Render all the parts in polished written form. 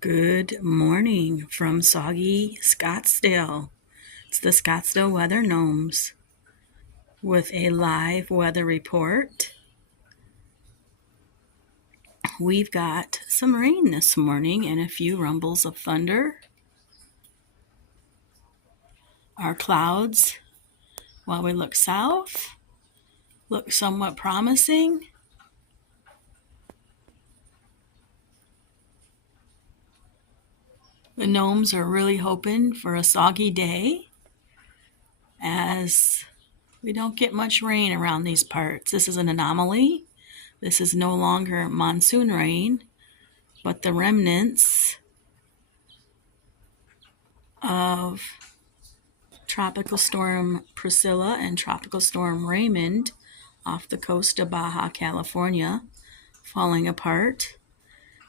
Good morning from Soggy, Scottsdale. It's the Scottsdale Weather Gnomes with a live weather report. We've got some rain this morning and a few rumbles of thunder. Our clouds, while we look south, look somewhat promising. The gnomes are really hoping for a soggy day as we don't get much rain around these parts. This is an anomaly. This is no longer monsoon rain, but the remnants of Tropical Storm Priscilla and Tropical Storm Raymond off the coast of Baja California falling apart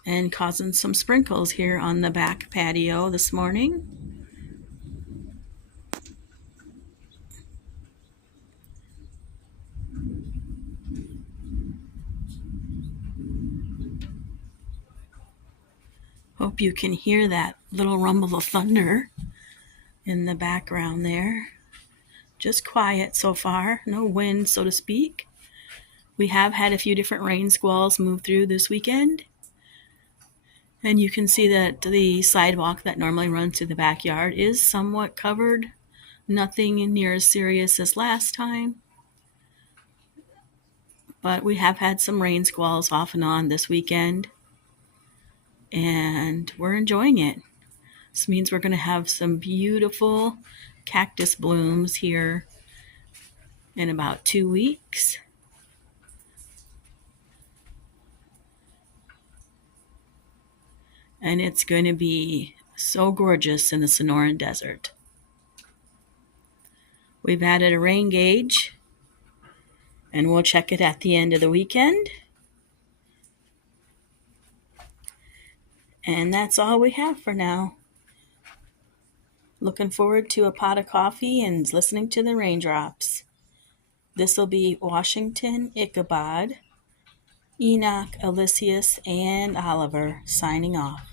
and causing some sprinkles here on the back patio this morning. Hope you can hear that little rumble of thunder in the background there. Just quiet so far, no wind, so to speak. We have had a few different rain squalls move through this weekend. And you can see that the sidewalk that normally runs through the backyard is somewhat covered. Nothing near as serious as last time. But we have had some rain squalls off and on this weekend. And we're enjoying it. This means we're going to have some beautiful cactus blooms here in about 2 weeks. And it's going to be so gorgeous in the Sonoran Desert. We've added a rain gauge, and we'll check it at the end of the weekend. And that's all we have for now. Looking forward to a pot of coffee and listening to the raindrops. This will be Washington, Ichabod, Enoch, Elysius, and Oliver signing off.